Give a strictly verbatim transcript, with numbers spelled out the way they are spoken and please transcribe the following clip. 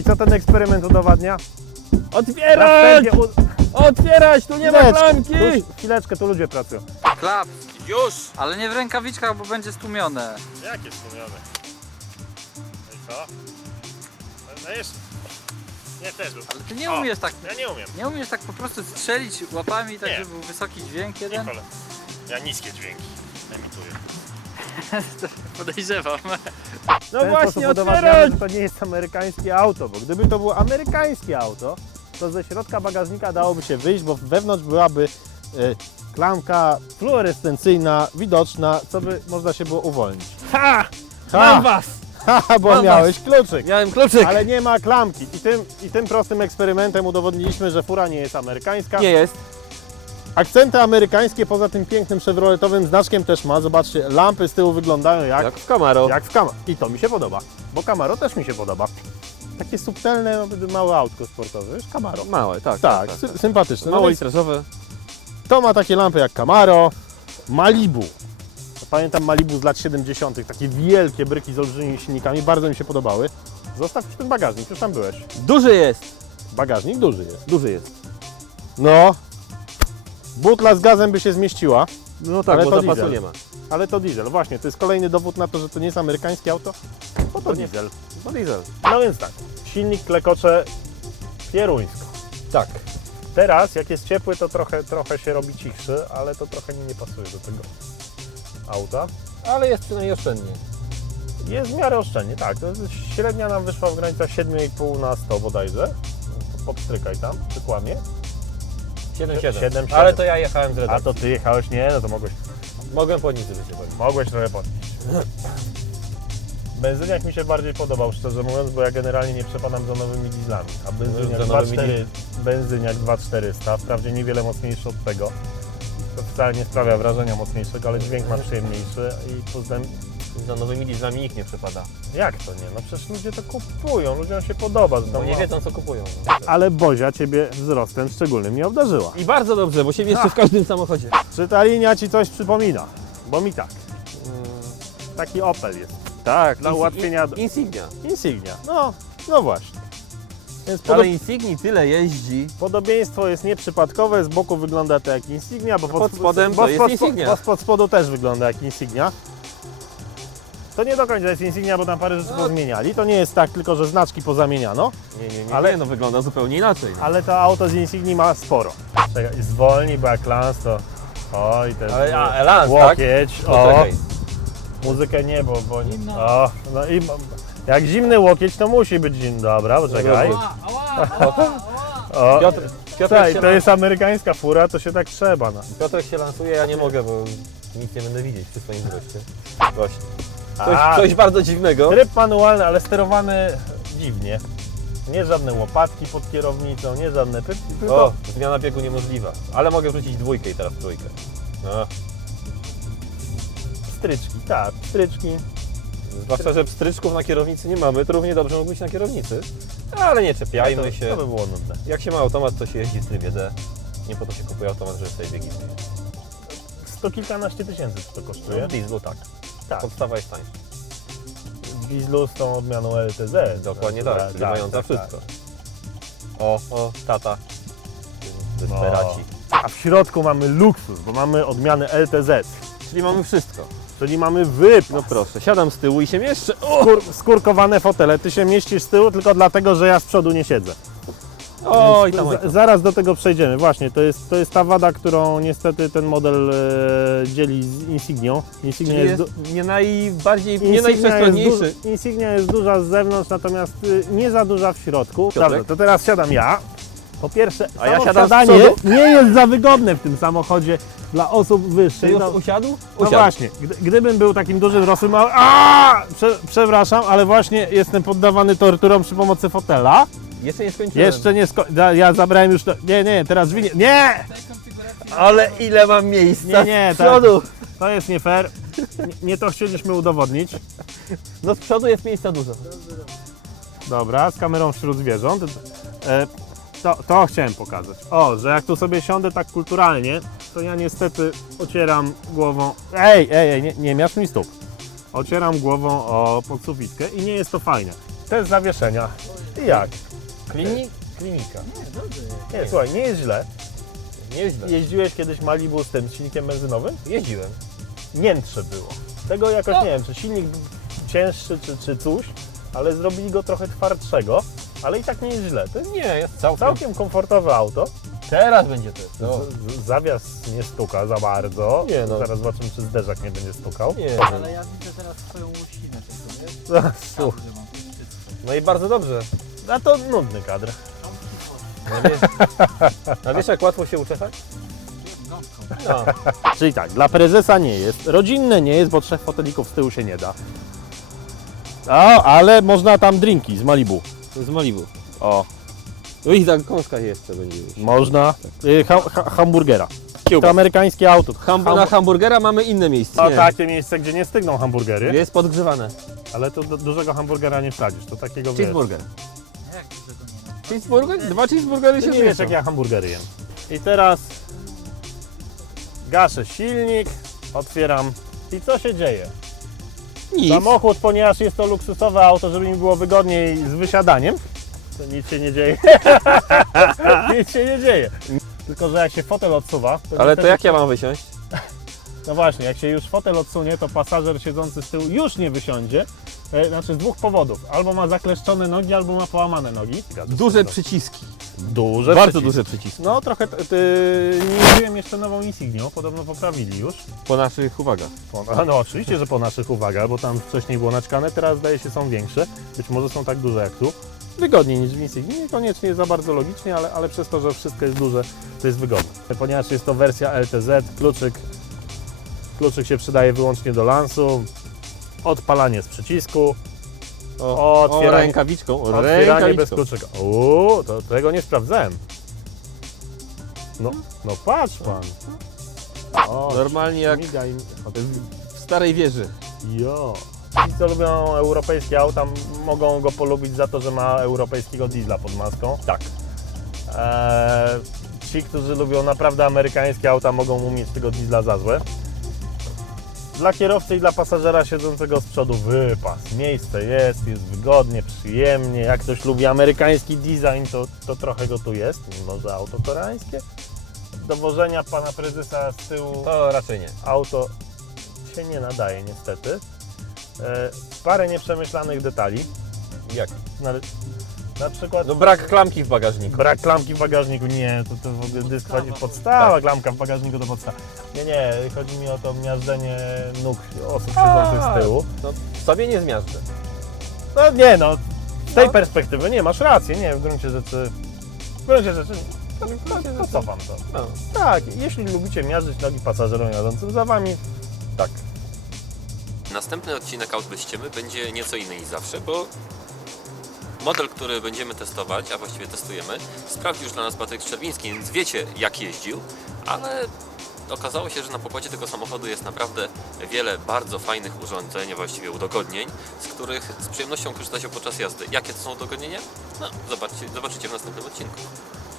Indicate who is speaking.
Speaker 1: I co ten eksperyment udowadnia?
Speaker 2: Otwierać!
Speaker 1: U...
Speaker 2: Otwierać! Tu nie ma klamki!
Speaker 1: Tu, chwileczkę, tu ludzie pracują.
Speaker 3: Klap,
Speaker 4: Już!
Speaker 3: ale nie w rękawiczkach, bo będzie stłumione.
Speaker 1: Jakie stłumione? No i co? No jeszcze. Nie, też był.
Speaker 3: Ale ty nie
Speaker 1: O,
Speaker 3: umiesz tak,
Speaker 1: Ja nie umiem.
Speaker 3: nie umiesz tak po prostu strzelić łapami, tak
Speaker 1: Nie.
Speaker 3: żeby był wysoki dźwięk jeden?
Speaker 1: Nikole. Ja niskie dźwięki emituję.
Speaker 3: Podejrzewam.
Speaker 2: No
Speaker 1: W ten
Speaker 2: właśnie,
Speaker 1: sposób udowadniamy,
Speaker 2: otwierać!
Speaker 1: że to nie jest amerykańskie auto, bo gdyby to było amerykańskie auto, to ze środka bagażnika dałoby się wyjść, bo wewnątrz byłaby y, klamka fluorescencyjna, widoczna, co by można się było uwolnić.
Speaker 2: Ha!
Speaker 1: Ha!
Speaker 2: Mam was!
Speaker 1: Haha, bo
Speaker 2: Mam
Speaker 1: miałeś kluczyk.
Speaker 2: Miałem kluczyk!
Speaker 1: Ale nie ma klamki. I tym, I tym prostym eksperymentem udowodniliśmy, że fura nie jest amerykańska.
Speaker 2: Nie jest.
Speaker 1: Akcenty amerykańskie poza tym pięknym chevroletowym znaczkiem też ma. Zobaczcie, lampy z tyłu wyglądają jak,
Speaker 2: Jak w Camaro.
Speaker 1: jak w Camaro. I to mi się podoba, bo Camaro też mi się podoba. Takie subtelne, no, małe autko sportowe, wiesz, Camaro.
Speaker 2: Małe, tak.
Speaker 1: Tak,
Speaker 2: tak,
Speaker 1: sy-
Speaker 2: tak.
Speaker 1: sympatyczne. No
Speaker 2: Mało
Speaker 1: więc
Speaker 2: litrażowe.
Speaker 1: to ma takie lampy jak Camaro, Malibu. Pamiętam Malibu z lat siedemdziesiątych, takie wielkie bryki z olbrzymimi silnikami, bardzo mi się podobały. Zostaw ci ten bagażnik, już tam byłeś.
Speaker 2: Duży jest.
Speaker 1: Bagażnik duży jest.
Speaker 2: Duży jest.
Speaker 1: No, butla z gazem by się zmieściła,
Speaker 2: No tak,
Speaker 1: Ale
Speaker 2: bo
Speaker 1: to
Speaker 2: zapasu
Speaker 1: diesel.
Speaker 2: nie ma.
Speaker 1: ale to diesel. Właśnie, to jest kolejny dowód na to, że to nie jest amerykańskie auto, bo to
Speaker 2: nie.
Speaker 1: diesel.
Speaker 2: No diesel.
Speaker 1: No więc tak, silnik klekocze pieruńsko.
Speaker 2: Tak.
Speaker 1: Teraz, jak jest ciepły, to trochę, trochę się robi cichszy, ale to trochę nie pasuje do tego auta.
Speaker 2: Ale jest przynajmniej oszczędnie.
Speaker 1: Jest w miarę oszczędnie, tak. To jest, średnia nam wyszła w granicach siedem i pół na sto bodajże. Popstrykaj tam, przykładnie.
Speaker 2: siedem
Speaker 1: siedem,
Speaker 2: siedem.
Speaker 1: siedem.
Speaker 2: Ale to ja jechałem z
Speaker 1: A
Speaker 2: redakcji.
Speaker 1: to ty jechałeś? Nie, no to mogłeś,
Speaker 2: Mogłem podnieść, żeby się bawić.
Speaker 1: mogłeś trochę podnieść. Benzyniak mi się bardziej podobał, szczerze mówiąc, bo ja generalnie nie przepadam za nowymi dieslami. A benzyniak
Speaker 2: Za
Speaker 1: dwa
Speaker 2: nowymi
Speaker 1: cztery, benzyniak dwa czterysta, wprawdzie niewiele mocniejszy od tego. To wcale nie sprawia wrażenia mocniejszego, ale dźwięk ma przyjemniejszy i poza tym,
Speaker 2: Za nowymi dieslami nikt nie przepada.
Speaker 1: jak to nie? No przecież ludzie to kupują, ludziom się podoba.
Speaker 2: Bo
Speaker 1: No,
Speaker 2: nie wiedzą, co kupują.
Speaker 1: ale Bozia Ciebie wzrostem szczególnym nie obdarzyła.
Speaker 2: I bardzo dobrze, bo się mieszczy w każdym samochodzie.
Speaker 1: Czy ta linia Ci coś przypomina? Bo mi tak. Taki Opel jest.
Speaker 2: Tak,
Speaker 1: Dla ułatwienia do-
Speaker 2: Insignia.
Speaker 1: Insignia. No, no właśnie. Więc
Speaker 2: Ale
Speaker 1: podob-
Speaker 2: Insignii tyle jeździ.
Speaker 1: podobieństwo jest nieprzypadkowe, z boku wygląda to jak Insignia, bo
Speaker 2: pod spodem
Speaker 1: bo
Speaker 2: to jest
Speaker 1: spod-
Speaker 2: Insignia.
Speaker 1: Bo spod spodu też wygląda jak Insignia. To nie do końca jest Insignia, bo tam parę rzeczy
Speaker 2: No.
Speaker 1: pozmieniali. To nie jest tak, tylko że znaczki pozamieniano,
Speaker 2: Nie, nie, nie,
Speaker 1: Ale-
Speaker 2: nie, no wygląda zupełnie inaczej. No.
Speaker 1: ale to auto z Insignii ma sporo. Czekaj, zwolnij, bo jak Lans to... Oj, ten
Speaker 2: Ale a, Elans, tak?
Speaker 1: łokieć, o,
Speaker 2: Poczekaj.
Speaker 1: muzykę nie, bo... bo nie,
Speaker 3: Zimno.
Speaker 1: o, no i jak zimny łokieć, to musi być zimny, dobra, poczekaj.
Speaker 2: Dobra.
Speaker 3: Ała, ała, ała, ała.
Speaker 1: O,
Speaker 2: Piotr, Piotrek,
Speaker 1: Słuchaj,
Speaker 2: się
Speaker 1: to jest amerykańska fura, to się tak trzeba. No.
Speaker 2: Piotrek się lansuje, ja nie mogę, bo nic nie będę widzieć przy swoim wzroście. Gość. Coś,
Speaker 1: A.
Speaker 2: coś bardzo dziwnego.
Speaker 1: Tryb manualny, ale sterowany dziwnie. Nie żadne łopatki pod kierownicą, nie żadne pypki, tylko
Speaker 2: O, zmiana biegu niemożliwa. Ale mogę wrzucić dwójkę i teraz trójkę. No.
Speaker 1: stryczki, tak, stryczki.
Speaker 2: Zwłaszcza, że pstryczków na kierownicy nie mamy, to równie dobrze mógł być na kierownicy. Ale nie czepiajmy
Speaker 1: to,
Speaker 2: się.
Speaker 1: to by było nudne.
Speaker 2: Jak się ma automat, to się jeździ w trybie D. Nie po to się kupuje automat, żeby sobie biegi zmieniać.
Speaker 1: Sto kilkanaście tysięcy to kosztuje.
Speaker 2: W dieslu tak.
Speaker 1: Tak,
Speaker 2: Podstawa jest tańsza.
Speaker 1: w dieslu z tą odmianą L T Z.
Speaker 2: Dokładnie
Speaker 1: która-
Speaker 2: tak, czyli mająca wszystko. O, o, tata. Desperaci.
Speaker 1: A w środku mamy luksus, bo mamy odmianę L T Z.
Speaker 2: Czyli mamy wszystko.
Speaker 1: Czyli mamy wypas.
Speaker 2: No proszę, siadam z tyłu i się mieszczę. O,
Speaker 1: Skór, skórkowane fotele. Ty się mieścisz z tyłu tylko dlatego, że ja z przodu nie siedzę.
Speaker 2: oj
Speaker 1: Więc
Speaker 2: tam, oj
Speaker 1: za-
Speaker 2: tam.
Speaker 1: Zaraz do tego przejdziemy. Właśnie, to jest, to jest ta wada, którą niestety ten model e, dzieli z Insignią. Insignia
Speaker 2: Czyli
Speaker 1: jest,
Speaker 2: jest
Speaker 1: du-
Speaker 2: nie najbardziej, nie
Speaker 1: Insignia jest,
Speaker 2: najprzestronniejszy.
Speaker 1: du- Insignia jest duża z zewnątrz, natomiast y, nie za duża w środku.
Speaker 2: Piotrek?
Speaker 1: Dobrze, to teraz siadam ja. Po pierwsze,
Speaker 2: A ja
Speaker 1: samo
Speaker 2: siadam z
Speaker 1: wsiadanie
Speaker 2: przodu.
Speaker 1: nie jest za wygodne w tym samochodzie dla osób
Speaker 2: Czy
Speaker 1: wyższych.
Speaker 2: już
Speaker 1: No,
Speaker 2: usiadł?
Speaker 1: no
Speaker 2: Usiadł.
Speaker 1: właśnie, gdy, gdybym był takim dużym, rosłym, a, a, prze, przepraszam, ale właśnie jestem poddawany torturom przy pomocy fotela.
Speaker 2: Jeszcze nie skończyłem.
Speaker 1: Jeszcze nie sko- ja, ja zabrałem już to. Nie, nie, teraz drzwi nie. Nie!
Speaker 3: W tej konfiguracji
Speaker 2: Ale ile mam miejsca
Speaker 1: Nie, nie,
Speaker 2: z przodu.
Speaker 1: To jest nie fair. Nie, nie to chcieliśmy udowodnić.
Speaker 2: No z przodu jest miejsca dużo.
Speaker 1: Dobra, z kamerą wśród zwierząt. E, to, to chciałem pokazać. O, że jak tu sobie siądę tak kulturalnie, to ja niestety ocieram głową. Ej, ej, ej, nie, nie miasz mi stóp. Ocieram głową o podsufitkę i nie jest to fajne. Test zawieszenia. I jak?
Speaker 2: Klini?
Speaker 1: Klinika.
Speaker 3: Nie, dobrze.
Speaker 1: Nie, słuchaj, nie jest źle.
Speaker 2: Nieźle.
Speaker 1: Jeździłeś kiedyś Malibu z tym silnikiem benzynowym?
Speaker 2: Jeździłem.
Speaker 1: Miętsze było. Tego jakoś
Speaker 3: No.
Speaker 1: nie wiem, czy silnik był cięższy, czy, czy coś, ale zrobili go trochę twardszego, ale i tak nie jest źle. To jest
Speaker 2: Nie, jest całkiem.
Speaker 1: całkiem komfortowe auto.
Speaker 2: Teraz będzie to. No.
Speaker 1: Z, z, zawias nie stuka za bardzo.
Speaker 2: Nie, no.
Speaker 1: Zaraz zobaczymy, czy zderzak nie będzie stukał.
Speaker 2: Nie.
Speaker 3: Ale ja widzę teraz twoją łusinę tylko, wiesz?
Speaker 1: Słuch.
Speaker 3: Tam, gdzie mam wszystko.
Speaker 2: No i bardzo dobrze.
Speaker 1: A to nudny kadr.
Speaker 2: A wiesz, a wiesz jak łatwo się uczesać?
Speaker 3: Gąbką.
Speaker 2: No.
Speaker 1: Czyli tak, dla prezesa nie jest, rodzinne nie jest, bo trzech fotelików z tyłu się nie da. A, ale można tam drinki z Malibu.
Speaker 2: Z Malibu.
Speaker 1: O,
Speaker 2: No i za kąska jeszcze będzie już.
Speaker 1: można. Y, ha, ha, hamburgera. To
Speaker 2: Kiełbas.
Speaker 1: amerykańskie auto.
Speaker 2: Ham
Speaker 1: Ham-
Speaker 2: na hamburgera mamy inne miejsce.
Speaker 1: to
Speaker 2: Nie.
Speaker 1: takie miejsce, gdzie nie stygną hamburgery,
Speaker 2: Jest podgrzewane.
Speaker 1: ale to do, dużego hamburgera nie wsadzisz, to takiego wiesz.
Speaker 2: Cheeseburger.
Speaker 3: Jak to tego nie ma?
Speaker 2: Cheeseburger? Dwa cheeseburgery
Speaker 1: Ty
Speaker 2: się
Speaker 1: nie wiesz,
Speaker 2: zmieszczą.
Speaker 1: jak ja hamburgery jem. I teraz gaszę silnik, otwieram i co się dzieje?
Speaker 2: Nic.
Speaker 1: Samochód, ponieważ jest to luksusowe auto, żeby mi było wygodniej z wysiadaniem, to nic się nie dzieje. Nic się nie dzieje. Tylko, że jak się fotel odsuwa... To
Speaker 2: Ale to
Speaker 1: niestety-
Speaker 2: jak ja mam wysiąść?
Speaker 1: No właśnie, jak się już fotel odsunie, to pasażer siedzący z tyłu już nie wysiądzie. E, Znaczy z dwóch powodów. Albo ma zakleszczone nogi, albo ma połamane nogi.
Speaker 2: Duże przyciski.
Speaker 1: Duże
Speaker 2: Bardzo
Speaker 1: przyciski.
Speaker 2: duże przyciski.
Speaker 1: No trochę, t- ty, nie jeździłem jeszcze nową Insignią, podobno poprawili już.
Speaker 2: Po naszych uwagach.
Speaker 1: Po, no oczywiście, że po naszych uwagach, bo tam wcześniej było naćkane, teraz zdaje się są większe. Być może są tak duże jak tu. Wygodniej niż w Insignii, niekoniecznie za bardzo logicznie, ale, ale przez to, że wszystko jest duże, to jest wygodne. Ponieważ jest to wersja L T Z, kluczyk, kluczyk się przydaje wyłącznie do lansu, odpalanie z przycisku,
Speaker 2: O,
Speaker 1: Otwieranie-
Speaker 2: o rękawiczką. O,
Speaker 1: otwieranie bez
Speaker 2: rękawiczką.
Speaker 1: kluczyka. Uuu, to tego nie sprawdzałem. No, no patrz pan. O,
Speaker 2: Normalnie jak
Speaker 1: śmigaj.
Speaker 2: w starej wieży.
Speaker 1: Jo. Ci, co lubią europejskie auta, mogą go polubić za to, że ma europejskiego diesla pod maską. Tak. Eee, ci, którzy lubią naprawdę amerykańskie auta, mogą mu mieć tego diesla za złe. Dla kierowcy i dla pasażera siedzącego z przodu wypas. Miejsce jest, jest wygodnie, przyjemnie. Jak ktoś lubi amerykański design, to, to trochę go tu jest, mimo że auto koreańskie. Do wożenia pana prezesa z tyłu
Speaker 2: To raczej nie.
Speaker 1: auto się nie nadaje niestety. E, parę nieprzemyślanych detali.
Speaker 2: Jak?
Speaker 1: Na, na przykład
Speaker 2: No brak klamki w bagażniku.
Speaker 1: brak klamki w bagażniku. Nie, to, to w ogóle dyskwali-
Speaker 3: Podstawa.
Speaker 1: podstawa, klamka w bagażniku to podstawa. Nie, nie, chodzi mi o to miażdżenie nóg osób siedzących z tyłu.
Speaker 2: No, sobie nie zmiażdżę.
Speaker 1: No nie no, z tej
Speaker 2: No.
Speaker 1: perspektywy nie, masz rację, nie, w gruncie rzeczy, w gruncie rzeczy, to, to, to cofam to.
Speaker 2: No.
Speaker 1: Tak, jeśli lubicie miażdżyć nogi pasażerom jadącym za Wami, tak.
Speaker 4: Następny odcinek Aut bez ściemy będzie nieco inny niż zawsze, bo model, który będziemy testować, a właściwie testujemy, sprawdził już dla nas Patryk Szczerbiński, więc wiecie jak jeździł, ale okazało się, że na pokładzie tego samochodu jest naprawdę wiele bardzo fajnych urządzeń, a właściwie udogodnień, z których z przyjemnością korzystacie podczas jazdy. Jakie to są udogodnienia? No, zobaczcie, zobaczycie w następnym odcinku.